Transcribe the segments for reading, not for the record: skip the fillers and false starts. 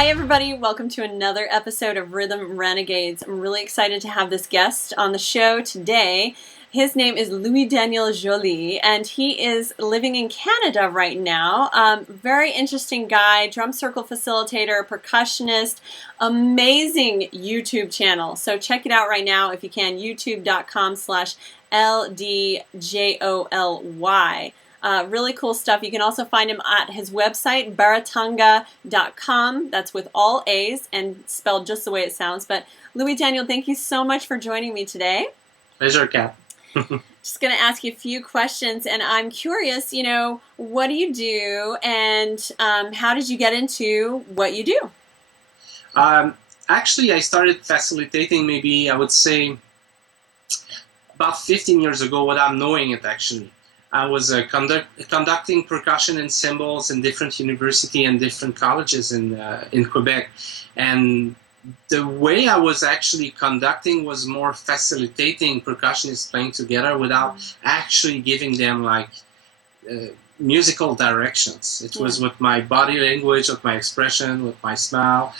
Hi everybody, welcome to another episode of Rhythm Renegades. I'm really excited to have this guest on the show today. His name is Louis Daniel Joly, and he is living in Canada right now. Very interesting guy, drum circle facilitator, percussionist, amazing YouTube channel. So check it out right now if you can, youtube.com/LDJOLY. Really cool stuff. You can also find him at his website, baratanga.com. That's with all A's and spelled just the way it sounds. But Louis Daniel, thank you so much for joining me today. Pleasure, Kat. Just going to ask you a few questions, and I'm curious, what do you do, and how did you get into what you do? Actually, I started facilitating maybe, I would say, about 15 years ago without knowing it, actually. I was conducting percussion and cymbals in different universities and different colleges in Quebec. And the way I was actually conducting was more facilitating percussionists playing together without actually giving them musical directions. It was with my body language, with my expression, with my smile,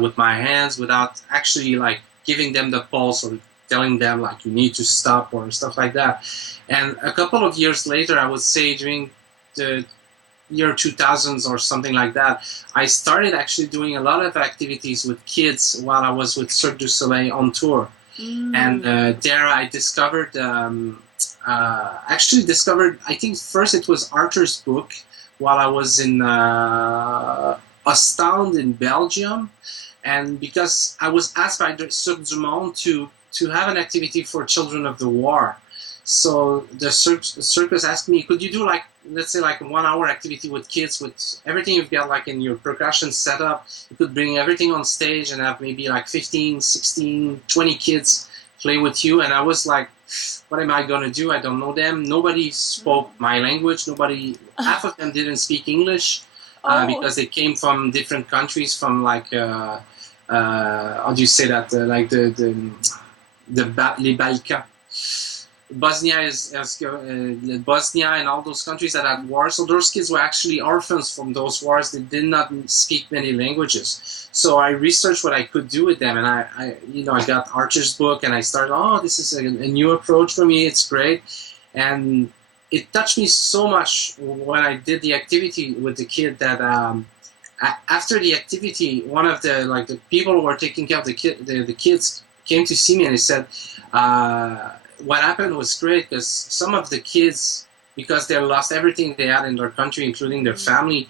with my hands, without actually giving them the pulse or telling them you need to stop or stuff like that. And a couple of years later, I would say during the year 2000s or something like that, I started actually doing a lot of activities with kids while I was with Cirque du Soleil on tour. And there I discovered, I think first it was Arthur's book while I was in Ostend in Belgium. And because I was asked by the Cirque du Monde to have an activity for children of the war. So the circus asked me, could you do let's say a 1 hour activity with kids with everything you've got in your percussion setup. You could bring everything on stage and have maybe 15, 16, 20 kids play with you. And I was like, what am I going to do? I don't know them. Nobody spoke my language. Half of them didn't speak English because they came from different countries from how do you say that? Les Balkans. Bosnia Bosnia and all those countries that had wars. So those kids were actually orphans from those wars. They did not speak many languages. So I researched what I could do with them, and I got Archer's book, and I started. This is a new approach for me. It's great, and it touched me so much when I did the activity with the kid that after the activity, one of the people who were taking care of the kids came to see me, and they said. What happened was great because some of the kids, because they lost everything they had in their country, including their family,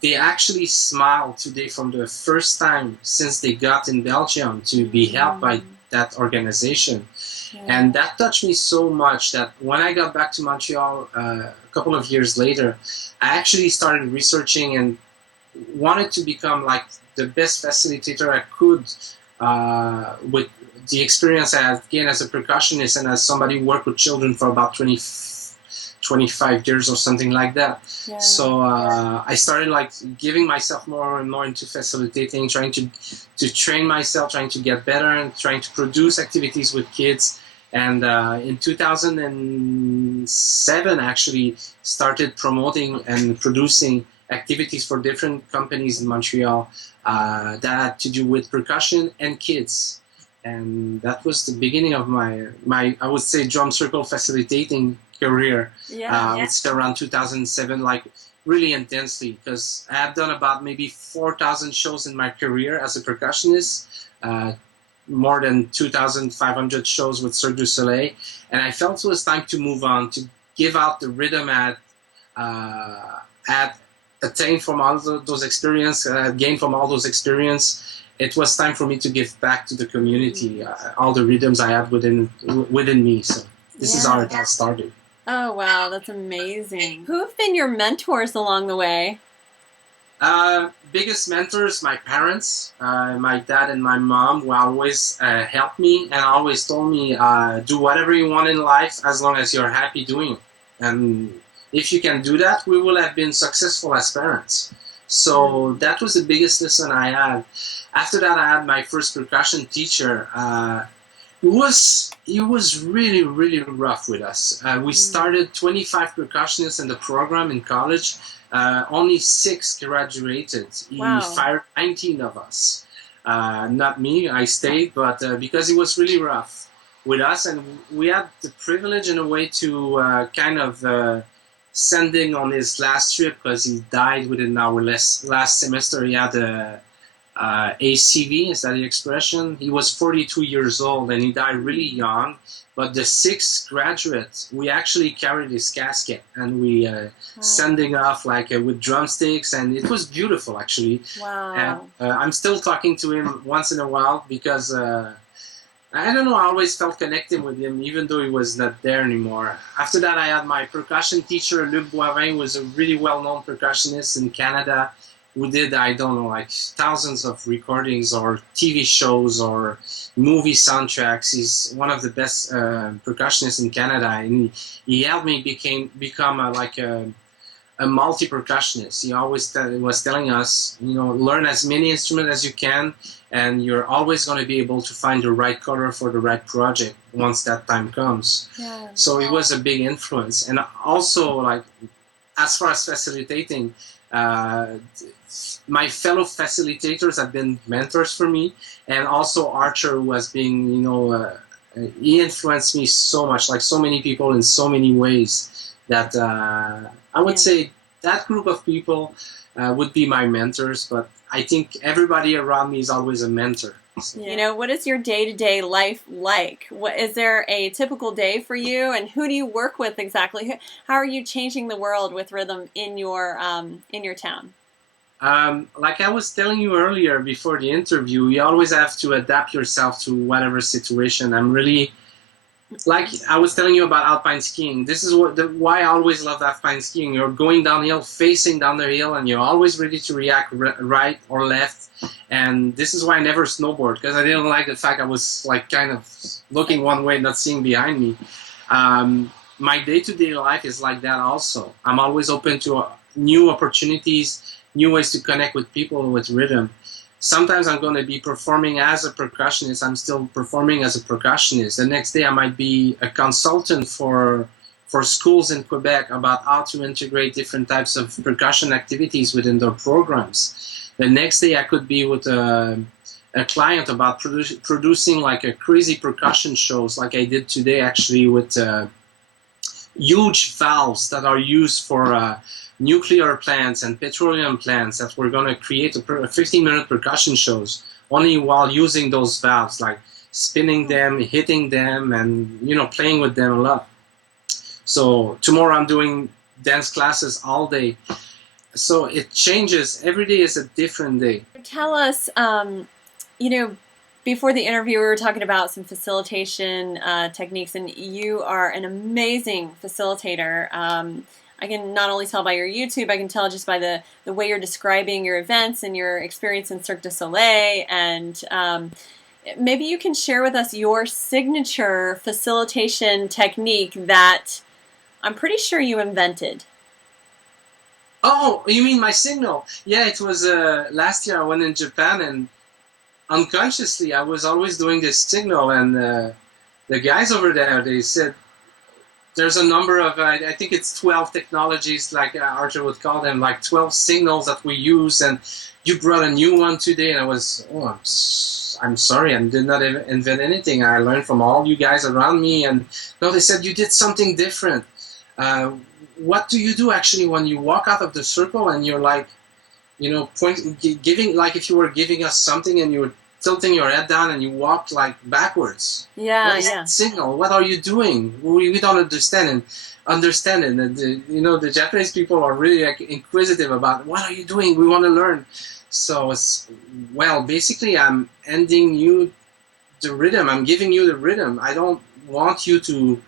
they actually smiled today from the first time since they got in Belgium to be helped by that organization. Yeah. And that touched me so much that when I got back to Montreal a couple of years later, I actually started researching and wanted to become the best facilitator I could with the experience I had gained as a percussionist and as somebody who worked with children for about 25 years or something like that. Yeah. So I started giving myself more and more into facilitating, trying to train myself, trying to get better and trying to produce activities with kids. And in 2007 actually started promoting and producing activities for different companies in Montreal that had to do with percussion and kids. And that was the beginning of my I would say drum circle facilitating career. It's around 2007, really intensely, because I had done about maybe 4,000 shows in my career as a percussionist, more than 2,500 shows with Cirque du Soleil, and I felt it was time to move on, to give out the rhythm I had attained from all those experiences, gained from all those experiences. It was time for me to give back to the community all the rhythms I had within me. So this is how it all started. Oh, wow. That's amazing. Who have been your mentors along the way? Biggest mentors, my parents, my dad and my mom, who always helped me and always told me, do whatever you want in life as long as you're happy doing it. And if you can do that, we will have been successful as parents. So that was the biggest lesson I had. After that, I had my first percussion teacher. He was really, really rough with us. We started 25 percussionists in the program in college. only 6 graduated. He Wow. fired 19 of us. Not me, I stayed, but because it was really rough with us, and we had the privilege in a way to kind of sending on his last trip because he died within our last semester. He had a ACV, is that the expression? He was 42 years old and he died really young. But the 6th graduate, we actually carried his casket and we sending off like with drumsticks, and it was beautiful actually. And Wow. I'm still talking to him once in a while because I don't know, I always felt connected with him even though he was not there anymore. After that, I had my percussion teacher, Luc Boivin, who was a really well-known percussionist in Canada, who did, I don't know, like thousands of recordings or TV shows or movie soundtracks. He's one of the best percussionists in Canada, and he helped me become a multi-percussionist. He always was telling us, learn as many instruments as you can, and you're always going to be able to find the right color for the right project once that time comes. Yeah. So it was a big influence. And also, like, as far as facilitating, my fellow facilitators have been mentors for me, and also Archer, who has been, he influenced me so much, like so many people in so many ways, that I would say that group of people would be my mentors, but I think everybody around me is always a mentor. So. What is your day-to-day life like? Is there a typical day for you, and who do you work with exactly? How are you changing the world with rhythm in your town? Like I was telling you earlier before the interview, you always have to adapt yourself to whatever situation. I'm really, like I was telling you about alpine skiing. This is why I always loved alpine skiing. You're going downhill, facing down the hill, and you're always ready to react right or left. And this is why I never snowboard, because I didn't like the fact I was like kind of looking one way, not seeing behind me. My day-to-day life is like that also. I'm always open to new opportunities, new ways to connect with people with rhythm. Sometimes I'm going to be performing as a percussionist. I'm still performing as a percussionist. The next day I might be a consultant for schools in Quebec about how to integrate different types of percussion activities within their programs. The next day I could be with a client about producing like a crazy percussion shows, like I did today actually, with huge valves that are used for nuclear plants and petroleum plants, that we're going to create a 15-minute percussion shows only while using those valves, like spinning them, hitting them, and playing with them a lot. So tomorrow I'm doing dance classes all day. So it changes. Every day is a different day. Tell us, before the interview we were talking about some facilitation techniques, and you are an amazing facilitator. I can not only tell by your YouTube, I can tell just by the way you're describing your events and your experience in Cirque du Soleil. And maybe you can share with us your signature facilitation technique that I'm pretty sure you invented. Oh, you mean my signal? Yeah, it was last year I went in Japan, and unconsciously I was always doing this signal, and the guys over there, they said, there's a number of, I think it's 12 technologies, like Archer would call them, like 12 signals that we use, and you brought a new one today, and I was, I'm sorry, I did not invent anything. I learned from all you guys around me, and no, they said, you did something different. What do you do actually when you walk out of the circle and you're like, giving, like if you were giving us something and you were tilting your head down and you walked like backwards. Yeah, what is that signal? What are you doing? We don't understand it. And the Japanese people are really like inquisitive about, what are you doing? We want to learn. So basically I'm ending you the rhythm. I'm giving you the rhythm. I don't want you to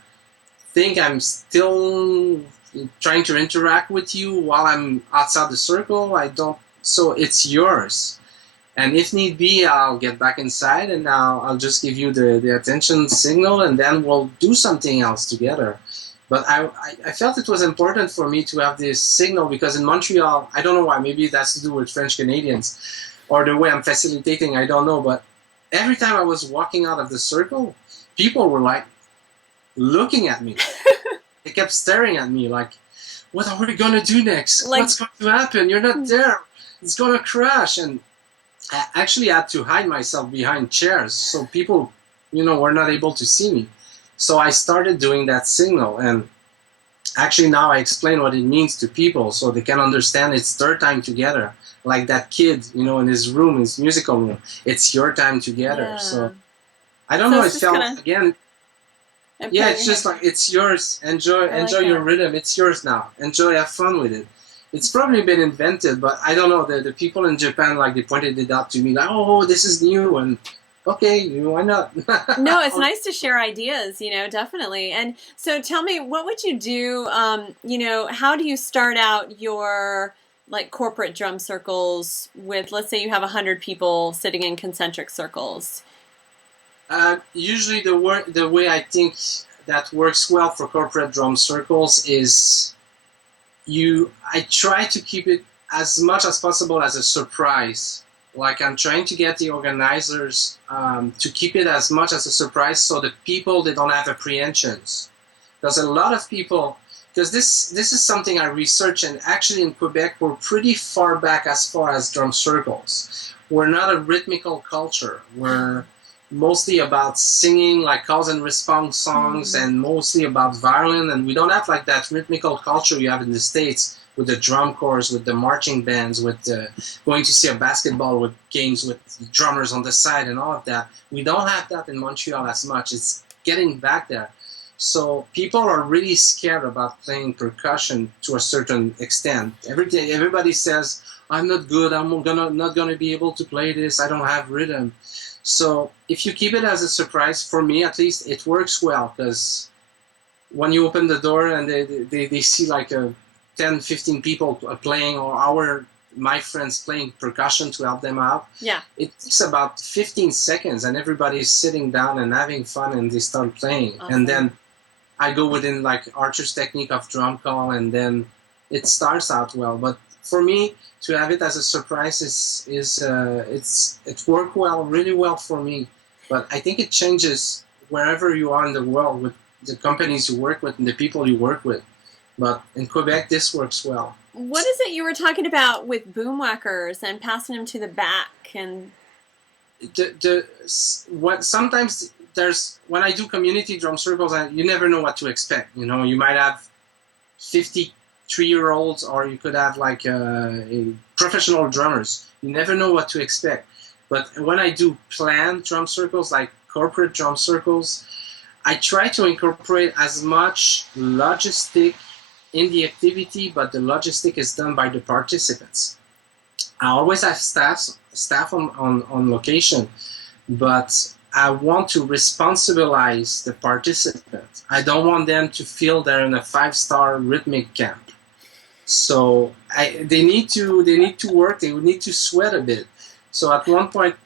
think I'm still trying to interact with you while I'm outside the circle. I don't. So it's yours. And if need be, I'll get back inside and I'll just give you the attention signal, and then we'll do something else together. But I felt it was important for me to have this signal, because in Montreal, I don't know why, maybe that's to do with French Canadians or the way I'm facilitating, I don't know. But every time I was walking out of the circle, people were like looking at me. They kept staring at me like, what are we going to do next? Like, What's going to happen? You're not there. It's going to crash. And I actually had to hide myself behind chairs so people, were not able to see me. So I started doing that signal. And actually now I explain what it means to people so they can understand it's their time together. Like that kid, in his room, his musical room. It's your time together. yeah. So I don't So know. It it's just felt, kinda- again, and yeah, putting it's your just head- like it's yours. Enjoy, I like your that. rhythm. It's yours now. Enjoy, have fun with it. It's probably been invented, but I don't know. The people in Japan, like, they pointed it out to me, like, oh, this is new, and okay, why not? No, it's nice to share ideas, definitely. And so tell me, what would you do, how do you start out your like corporate drum circles with, let's say you have 100 people sitting in concentric circles? Usually, the way I think that works well for corporate drum circles is I try to keep it as much as possible as a surprise. Like, I'm trying to get the organizers to keep it as much as a surprise, so the people, they don't have apprehensions. Because a lot of people, because this is something I researched, and actually in Quebec we're pretty far back as far as drum circles. We're not a rhythmical culture. We're mostly about singing, like cause and response songs, and mostly about violin, and we don't have like that rhythmical culture you have in the States with the drum corps, with the marching bands, with going to see a basketball with games with drummers on the side and all of that. We don't have that in Montreal as much. It's getting back there. So people are really scared about playing percussion to a certain extent. Everybody says, I'm not good, I'm not gonna be able to play this, I don't have rhythm. So if you keep it as a surprise, for me at least, it works well, because when you open the door and they see like 10, 15 people playing, or my friends playing percussion to help them out, Yeah. it takes about 15 seconds and everybody's sitting down and having fun and they start playing. Awesome. And then I go within like Archer's technique of drum call, and then it starts out well. But for me, to have it as a surprise it's worked really well for me. But I think it changes wherever you are in the world, with the companies you work with and the people you work with. But in Quebec, this works well. What is it you were talking about with boomwhackers and passing them to the back? And sometimes when I do community drum circles, you never know what to expect. You might have 53-year-olds, or you could have like professional drummers. You never know what to expect. But when I do planned drum circles, like corporate drum circles, I try to incorporate as much logistic in the activity, but the logistic is done by the participants. I always have staff on location, but I want to responsibilize the participant. I don't want them to feel they're in a 5-star rhythmic camp. So they need to work. They need to sweat a bit. So at one point,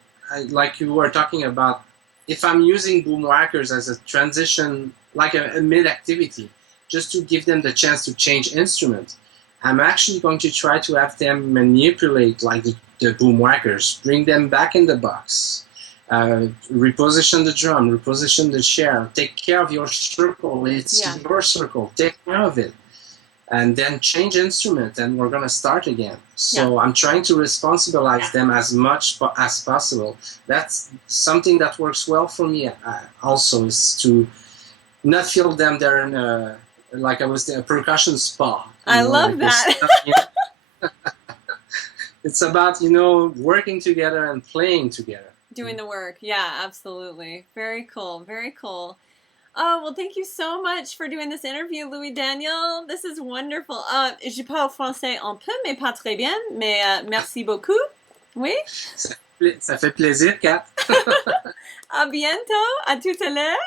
like you were talking about, if I'm using boomwhackers as a transition, like a mid-activity, just to give them the chance to change instrument, I'm actually going to try to have them manipulate like the boomwhackers, bring them back in the box, reposition the drum, reposition the chair, take care of your circle. It's your circle. Take care of it. And then change instrument, and we're going to start again. So I'm trying to responsibilize them as much as possible. That's something that works well for me also, is to not feel them they're in a, like I was a percussion spa. I love that. It's about, working together and playing together. Doing the work. Yeah, absolutely. Very cool. Very cool. Oh, well, thank you so much for doing this interview, Louis Daniel. This is wonderful. Je parle français un peu, mais pas très bien. Mais merci beaucoup. Oui? Ça fait plaisir, Kat. À bientôt. À tout à l'heure.